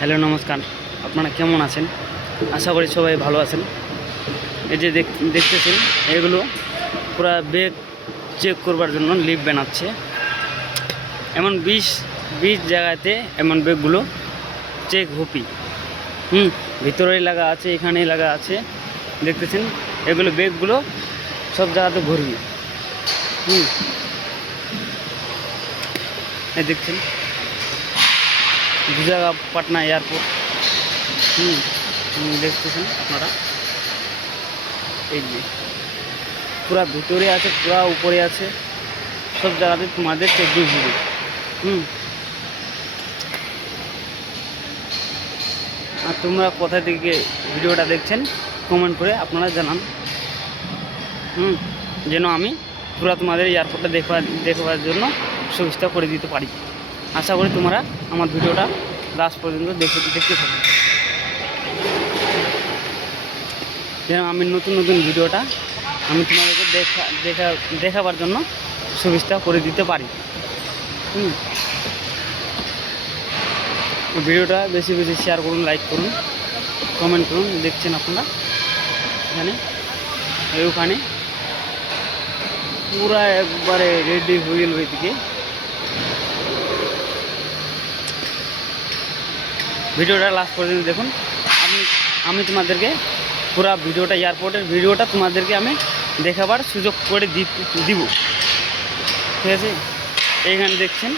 Hello নমস্কার, আপনারা কেমন আছেন? আশা করি সবাই ভালো আছেন। এই যে দেখতেছেন, এগুলো পুরা বেগ চেক করবার জন্য লিফট বানাচ্ছে। এমন 20 জায়গাতে এমন বেগগুলো চেক হপি। ভিতরেই লাগা আছে, এখানেই লাগা আছে। দেখতেছেন, এগুলো বেগগুলো সব জায়গাতে ঘুরবি। এই দেখছেন বিশাখাপট্টনম এয়ারপোর্ট। দেখতেছেন আপনারা, এই যে পুরা ভিতরে আছে, পুরা উপরে আছে, সব জায়গাতে তোমাদের চেকিং হবে। আর তোমরা কোথা থেকে ভিডিওটা দেখছেন কমেন্ট করে আপনারা জানান, যেন আমি পুরা তোমাদের এয়ারপোর্টটা দেখবার জন্য সুবিধা করে দিতে পারি। আশা করি তোমরা আমার ভিডিওটা লাস্ট পর্যন্ত দেখতে থাকবে, যেন আমি নতুন ভিডিওটা আমি তোমাদেরকে দেখাবার জন্য সুবিধা করে দিতে পারি। ভিডিওটা বেশি শেয়ার করুন, লাইক করুন, কমেন্ট করুন। দেখছেন আপনারা ওখানে পুরা একবারে রেডি হয়ে গেল। এদিকে ভিডিওটা লাস্ট পর্যন্ত দেখুন। আমি তোমাদেরকে পুরা ভিডিওটা, এয়ারপোর্টের ভিডিওটা তোমাদেরকে আমি দেখাবার সুযোগ করে দিব। ঠিক আছে, এইখানে দেখছেন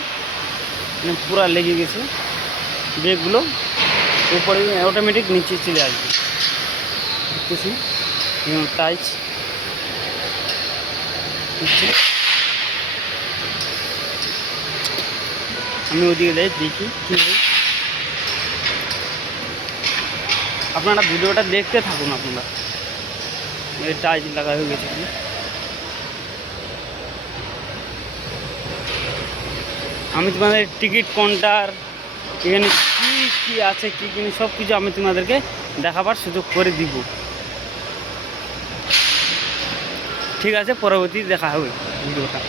পুরা লেগে গেছে, ব্রেকগুলো উপরে অটোমেটিক নিচে চলে আসবে। দেখতেছি টাইচ আমি ওদিকে যাই, দেখি কী হয়। আপনারা ভিডিওটা দেখতে থাকুন। আপনারা এই টাইচ লাগা হয়ে গেছে। আমি তোমাদের টিকিট কাউন্টার, এখানে কী আছে, কী সব কিছু আমি তোমাদেরকে দেখাবার সুযোগ করে দিব। ঠিক আছে, পরবর্তী দেখা হবে ভিডিওটা।